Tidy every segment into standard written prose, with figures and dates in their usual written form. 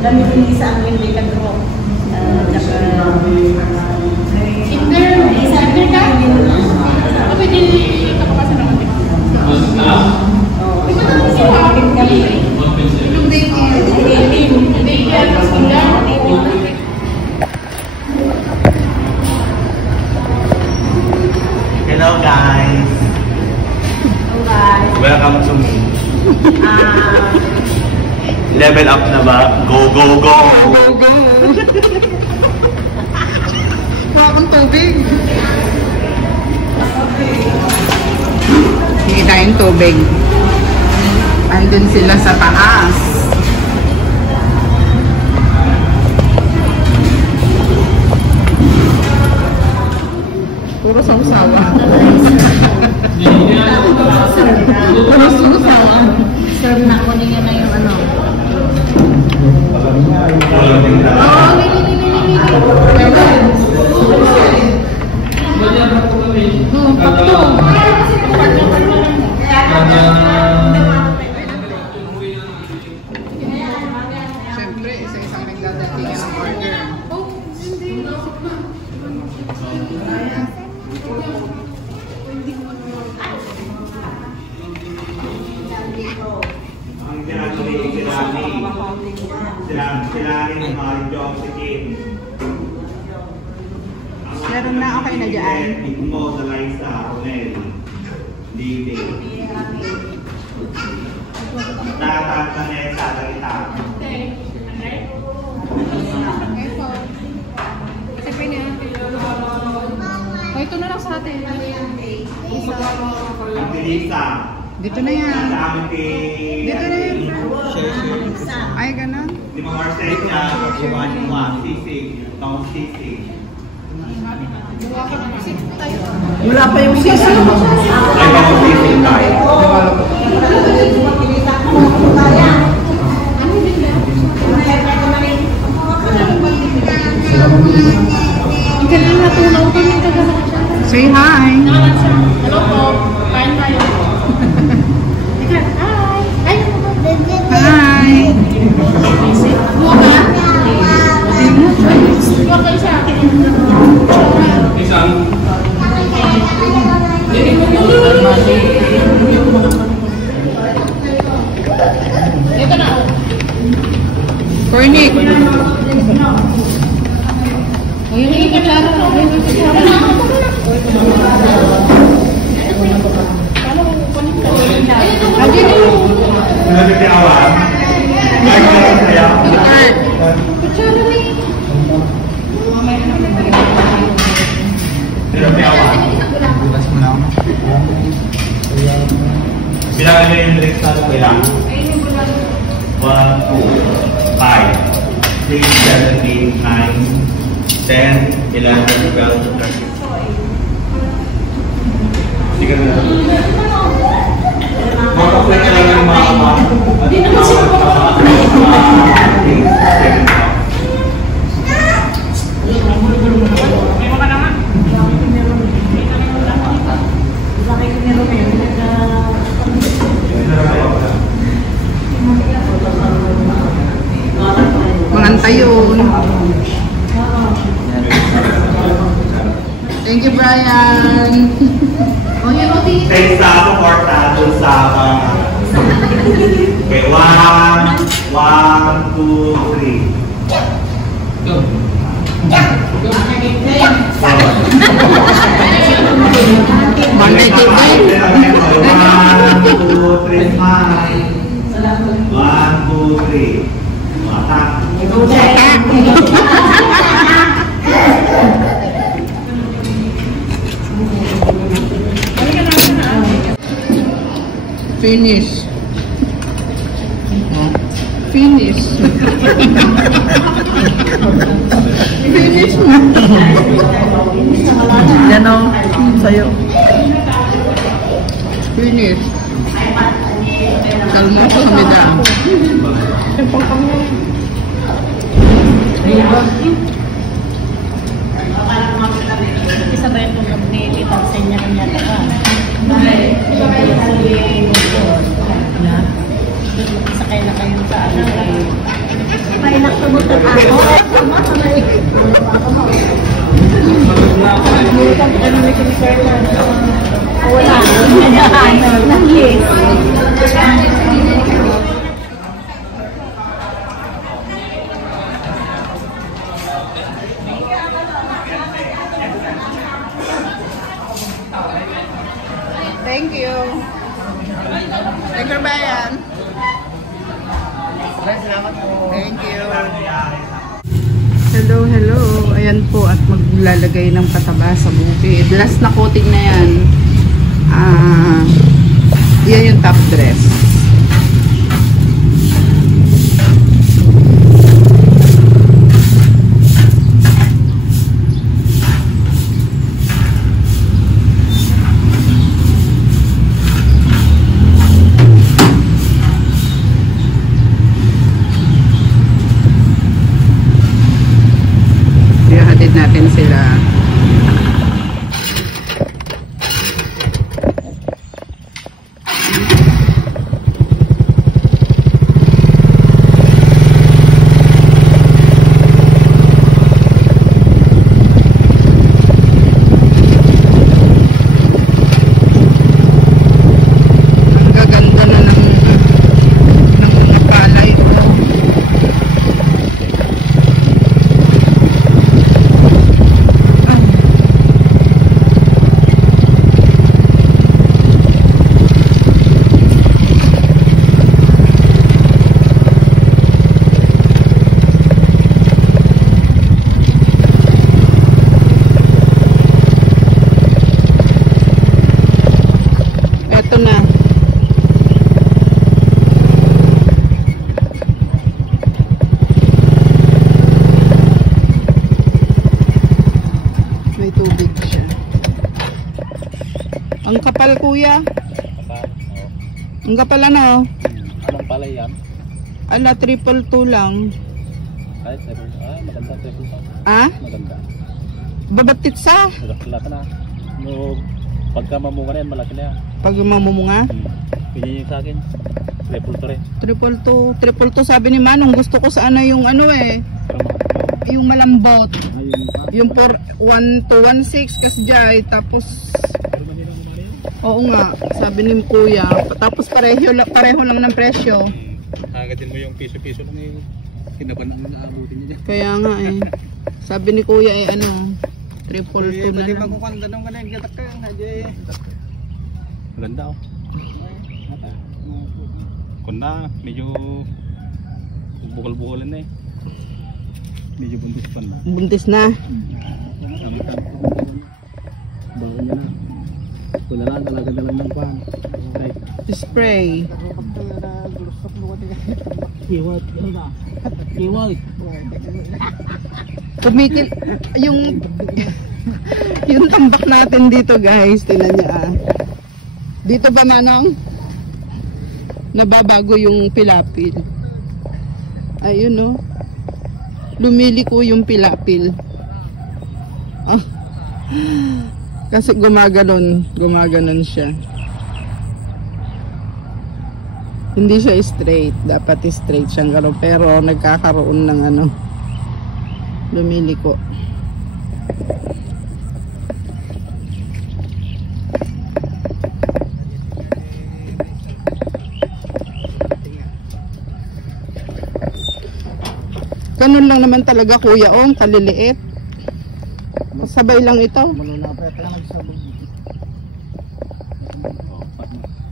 Kami pinisa ang hindi ka draw. Sinder ka? Pwede ka pa kasi naman. Di ba naman si Hakim kami? Itong daycare. Hello guys! Welcome to me. Level up na ba? Go, go, go! Go, go! Wala kang tubig. Hindi tayong tubig. Andun sila sa taas. Puro sausawa. Puro sausawa. Serve na ko niya na yung ano. Siyempre, isa-isang nagdadatingan ng order. Ang tinatuloy silangin ng mga oxygen. Meron na, okay na dyan. Mo sa Liza, Ronel, Lili. Tatanta na sa Dalita. Ito na lang sa atin. Ang Lisa. Dito na yan. Sa amin kay... Dito na yan. Ay, ganun. Di mga Marcel niya, pagkuhan mo, sisig, taong sisig. Wala pa yung sisa. Ay, taong sisig tayo. Ang galing natunaw ko yung kagano'n siya. Say hi. Hello po. Kain tayo. Hi. Ay, Hi. buwa ka? Buwa kayo sa akin. Ito na. Cornick. Yung ikat lang. Sinabi kay Awan, ay kaya saya. Sinabi kay Awan. Bilangan na yung drinks natin kaya. 1, 2, 5, 6, 7, 8, 9, 10, 11, 12, 13. Hindi ka na. Mag-apply ka lang ng mga kapatid. Hindi naman siya Mangantay yun. Thank you, Brian. Oh, yung roti. Thanks sa suporta dun sa okay, 1, 2, 3. Go. Monday to Friday. 1, 2, 3, smile. 1, 2, 3. Mata. Finish. Finish. Finish mo. Yan o. Sa'yo. Finish. Kalma sa kamida. Isa ba yung pag-update at sa inyo ng yata ka? Sakay na kayo sa ano. Sakay na Nabutan ako. Wala. Nangis. Thank you. Thank you, Bayan. Thank you. Hello, hello. Ayan po at maglalagay ng pataba sa bukid. Last na coating na yan. Yan yung top dress. Ihahatid natin sila. Ito na. May tubig siya. Ang kapal, kuya. Ang kapal ano? Anong pala yan? Ala, 222 lang. Ay, maganda, triple. Ah? Maganda. Babatit sa? Malaki na. No, pagka mamunga na yan, malaki na yan. Pag mamumunga? Pinili sa akin. Triple to. 222 sabi ni Manong, gusto ko sana yung ano yung malambot. Yung 1216 kasjay, tapos oo nga, sabi ni Kuya. Tapos pareho lang ng presyo. Hagatin mo yung piso-piso lang eh. Kinaban ang naabutin niya. Kaya nga eh. Sabi ni Kuya ano, 222 na lang. Magkukandanong ka na yung gatak ka. Maganda oh. Kunda, medyo bukal-bukalan na eh. Medyo buntis pa na. Buntis na. Bago niya na. Wala lang, talaga na lang ng pan. Spray. Kiwat, kiwat. Kumikil yung tambak natin dito, guys. Tingnan niya Dito ba, Manong? Nababago yung pilapil. Ayun, no? Lumiliko yung pilapil. Kasi gumaganon siya. Hindi siya straight. Dapat straight siyang gano'n. Pero nagkakaroon ng lumiliko. Ganun lang naman talaga, kuya, kaliliit. Sabay lang ito. Malulapit ka nagsabog.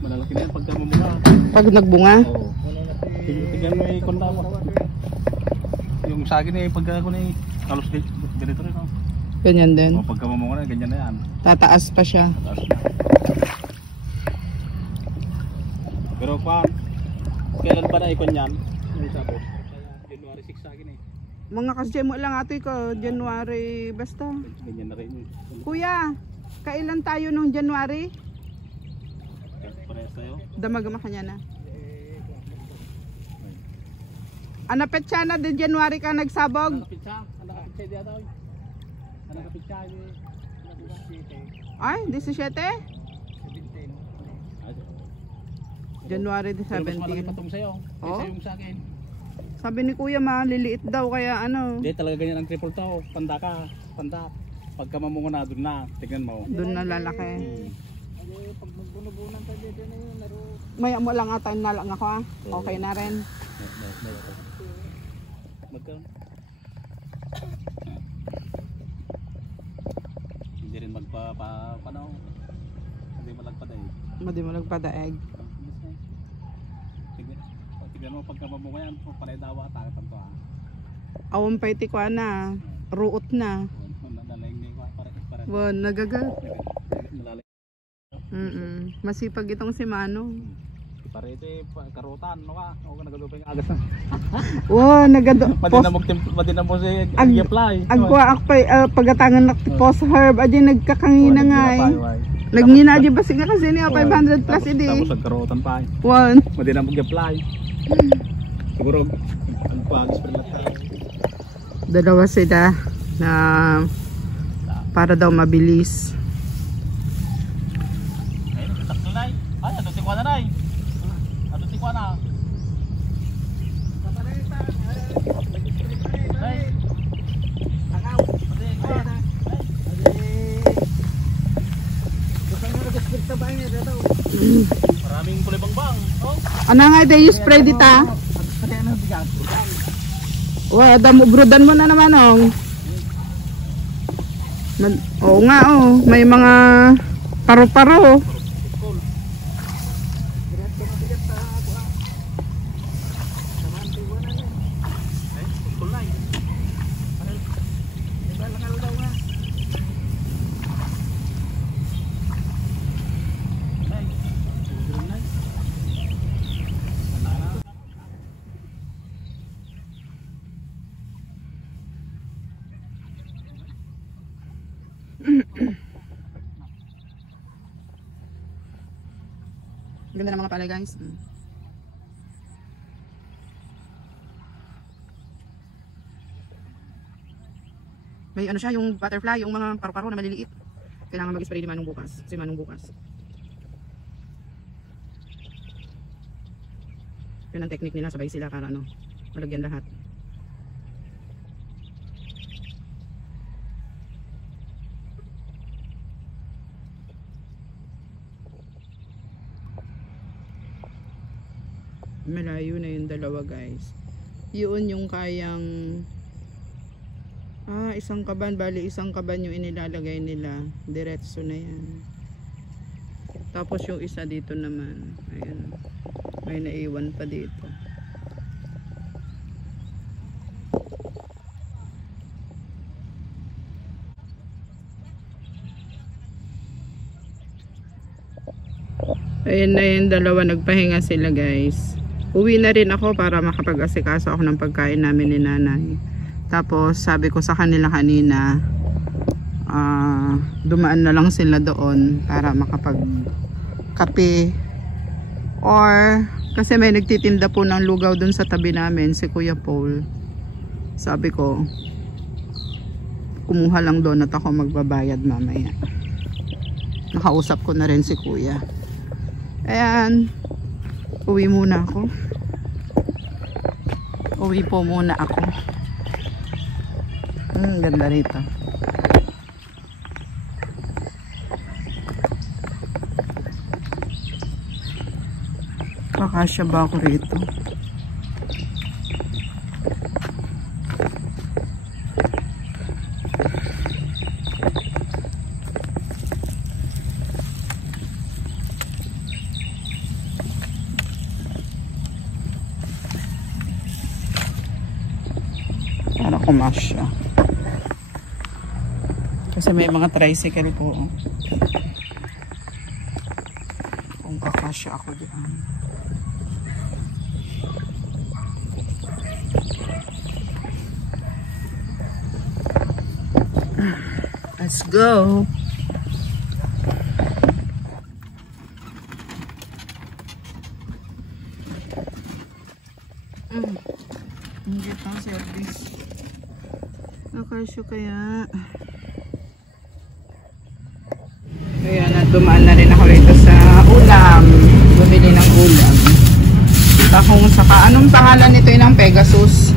Malalaki na yan pagka mamunga. Pag nagbunga? Oo. Tingnan mo yung kunda mo. Yung sa akin eh, pagka ako na halos ganito rin. Ganyan din. O pagka mamunga na, ganyan na yan. Tataas pa siya. Tataas na. Pero kailan pa na ikon yan? May sapo. January 6 sa akin eh. Mga kasya mo lang atoy ko, January basta. Ganyan na rin yun. Kuya, kailan tayo nung January? Parehas tayo. Damagama kanya na. Ana petsa na de January ka nagsabog? Nakapitsa di ata. Nakapitsa ni Ay, 17? 17. January Pero mas malaki 17. pa tong sa'yo. Oh? Kaysa yung sa akin. Sabi ni Kuya maliliit daw kaya ano. Hindi talaga ganyan ang triple to. Panda ka. Panda. Pagka mamungo na doon na. Tignan mo. Doon na lalaki. Pag magbunubunan tayo dito na yun. Maya mo lang ata na lang ako ah. Okay na rin. Magkaroon. Hindi rin magpapano. Hindi malagpadaig. Hindi mo nagpadaeg. Tignan mo pagka mamungo yan. Panay dawa takot ang to ha. Awang paiti ko na. Ruot na. Nalaing ko para. Bon, nagagal. Nalaling. Masipag itong si Manong. Para ito karutan, no ka? O nagadupa yung agas na. Wow, nagado. Pati na mo si apply. Agwa ako pagatangan na post herb aja nagkakangina nga eh. Nagngina aja basi nga kasi niya 500 plus idi. Tapos ang karutan pa. One. Pati na mag-apply. Siguro ang pagis pa lahat. Dalawa sila na para daw mabilis. Ay, sakto na. Ay, ato si Kuana na. Ato si Kuana. Maraming kulay bangbang. Oh. Ano nga ito spray dita? Wah, damubrudan mo na naman oh. Oo nga oh, may mga paro-paro. Ganda ng mga palay guys. May ano siya, yung butterfly, yung mga paru-paro na maliliit. Kailangan mag-spray ni Manong bukas. Si Manong bukas. Yun ang technique nila, sabay sila para ano, malagyan lahat. Malayo na yung dalawa guys. Yun yung kayang isang kaban, bali isang kaban yung inilalagay nila. Diretso na yan. Tapos yung isa dito naman, ayan, may naiwan pa dito. Ayan na yung dalawa, nagpahinga sila guys. Uwi na rin ako para makapag-asikaso ako ng pagkain namin ni nanay. Tapos sabi ko sa kanila kanina, dumaan na lang sila doon para makapag-kape. Or kasi may nagtitinda po ng lugaw doon sa tabi namin, si Kuya Paul. Sabi ko, kumuha lang doon at ako magbabayad mamaya. Nakausap ko na rin si Kuya. Ayan. Uwi muna ako. Uwi po muna ako. Ganda rito. Kakasya ba ako rito? Para kumasya. Kasi may mga tricycle po. Kung kakasya ako diyan. Let's go. Hindi pa service. Nakasyo kaya. Ayan, dumaan na rin ako rito sa ulam. Bumili ng ulam. Tahong saka, anong pangalan nito yun ng Pegasus?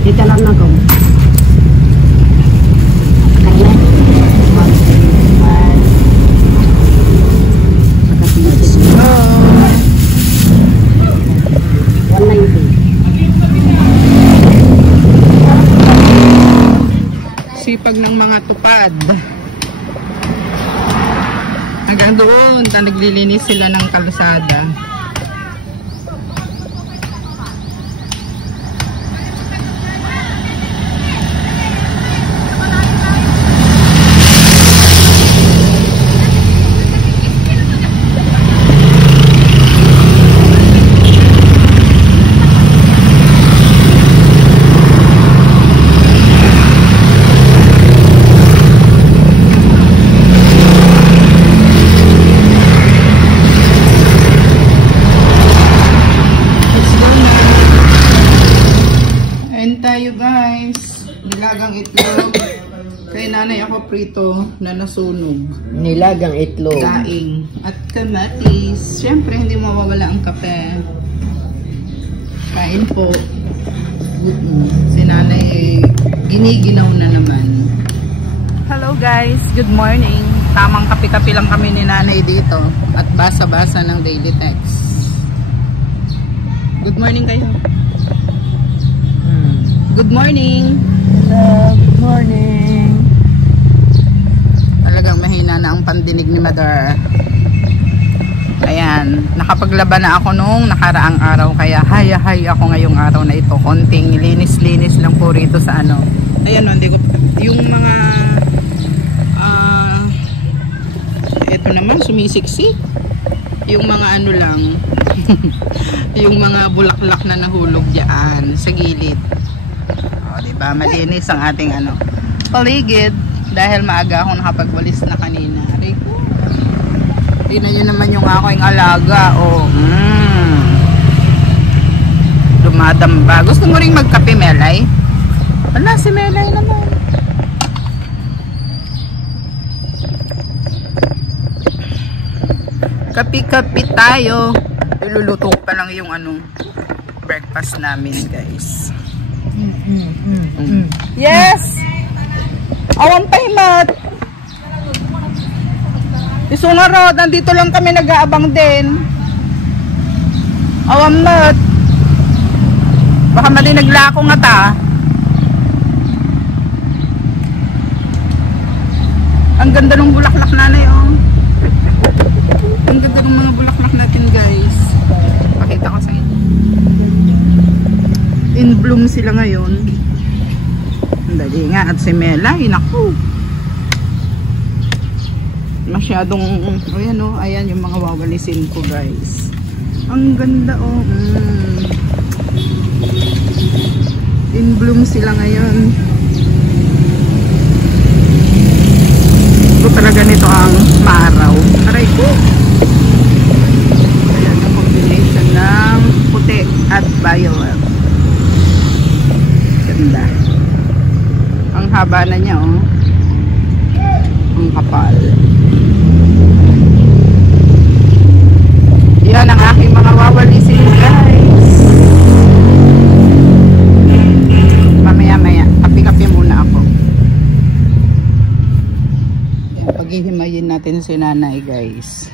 Dito lang na ko. Let's go. 190. Sipag ng mga tupad. Hanggang doon, naglilinis sila ng kalsada. Tayo guys, nilagang itlog. Kay nanay ako prito na nasunog. Nilagang itlog. Daing at kamatis. Siyempre hindi mawawala ang kape. Kain po. Si nanay giniginaw na naman. Hello guys, good morning. Tamang kape-kape lang kami ni nanay dito at basa-basa ng daily text. Good morning kayo. Good morning. Hello, good morning. Talagang mahina na ang pandinig ni Mother. Ayan, nakapaglaban na ako nung nakaraang araw kaya hay ako ngayong araw na ito. Konting linis-linis lang po rito sa ano. Ayan, hindi ko yung mga ito naman sumisiksi. Yung mga ano lang. Yung mga bulaklak na nahulog diyan sa gilid. Diba? Malinis ang ating ano paligid dahil maaga akong nakapagwalis na kanina. Rico, tingnan nyo naman yung aking alaga. Dumadamba. Gusto mo ring magkape, Melay? Wala, si Melay naman. Kapi-kapi tayo. Iluluto pa lang yung ano breakfast namin guys. Yes! Awan pahimat! Isungarod, nandito lang kami nag-aabang din. Awan mat! Baka mali naglako nga ta. Ang ganda ng bulaklak nanay oh. Ang ganda ng mga bulaklak natin guys. Pakita ko sa inyo. In bloom sila ngayon. Dali nga at si Melay, naku. Masyadong, ayan o, ayan yung mga wawalisin ko guys. Ang ganda o. In bloom sila ngayon. Ito talaga nito ang maaraw. Aray ko. Ayan ang combination ng puti at violet. Ganda. Ang haba na niya oh. Ang kapal. Yan ang aking mga wawalisin guys. Mamaya kapi-kapi muna ako. Yan, paghihimayin natin si nanay guys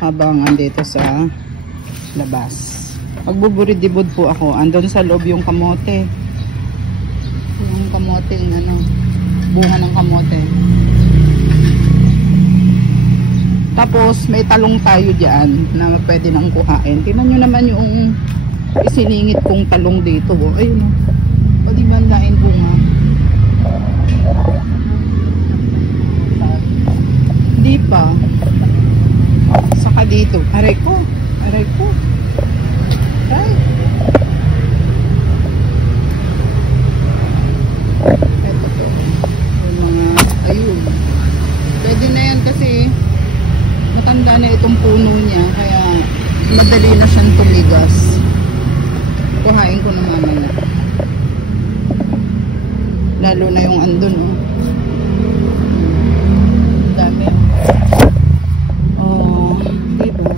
habang andito sa labas. Magbuburidibod po ako. Andun sa loob yung kamote. Yung kamote, ano, bunga ng kamote. Tapos may talong tayo dyan na pwede nang kuhain. Tingnan nyo naman yung isiningit kong talong dito oh. Ayun oh. O di ba ang daing bunga? Di pa. Saka dito. Aray ko. Aray ko. Aray. Ito to. Yung mga ayun. Pwede na yan kasi matanda na itong puno niya. Kaya madali na siyang tumigas. Kuhain ko na mamaya. Lalo na yung andun oh. Oh, diba?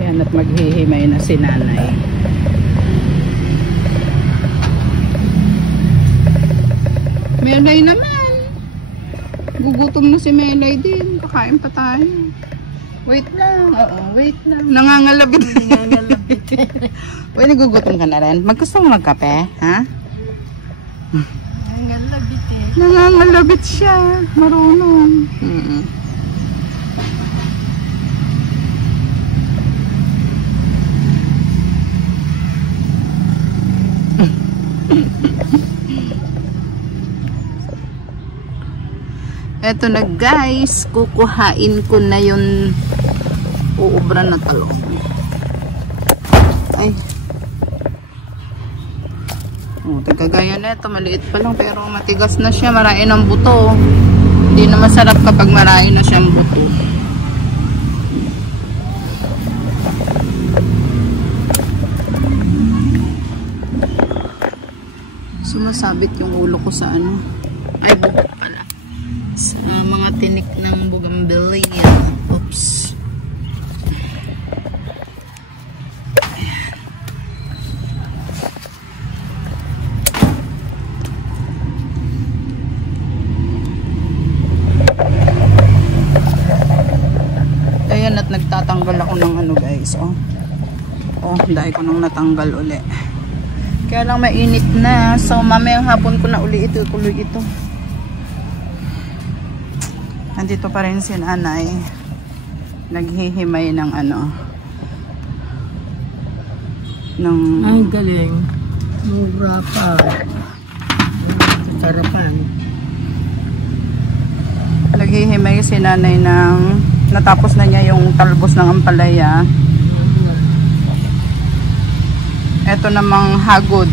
Yan at maghihimay na si nanay. Melay naman. Gugutom na si Melay din. Kakain pa tayo. Wait lang. Oo, wait lang. Nangangalabit. Nangangalabit. Uy, nagugutom ka na rin. Maggusto mo magkape? Ha? Nangangalabit eh. Nangangalabit siya. Marunong. Eto na guys, kukuhain ko na yung uubra na talong. Ay. Oh, tagagaya na ito, maliit pa lang pero matigas na siya, marami ng buto. Hindi na masarap kapag marami na siyang buto. Sumasabit yung ulo ko sa ano. Ay, buhok pala. Sa mga tinik ng bugambilya. Oops. Ayan at nagtatanggal ako ng ano guys. Oh, dahil ko nang natanggal uli. Kaya lang mainit na. So mamayang hapon ko na uli ito. Ituloy ito. Nandito pa rin si nanay. Naghihimay ng ano. Ay, galing. Mura pa. Sarapan. Naghihimay si nanay ng natapos na niya yung talbos ng ampalaya. Ito namang hagod.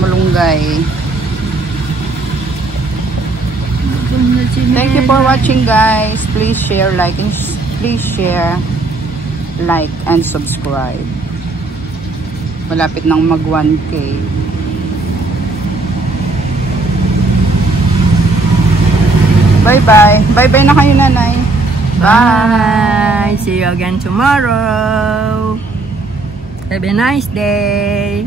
Malunggay. Thank you for watching guys. Please share, like and subscribe. Malapit nang mag 1K. Bye bye. Bye bye na kayo nanay. Bye. See you again tomorrow. Have a nice day.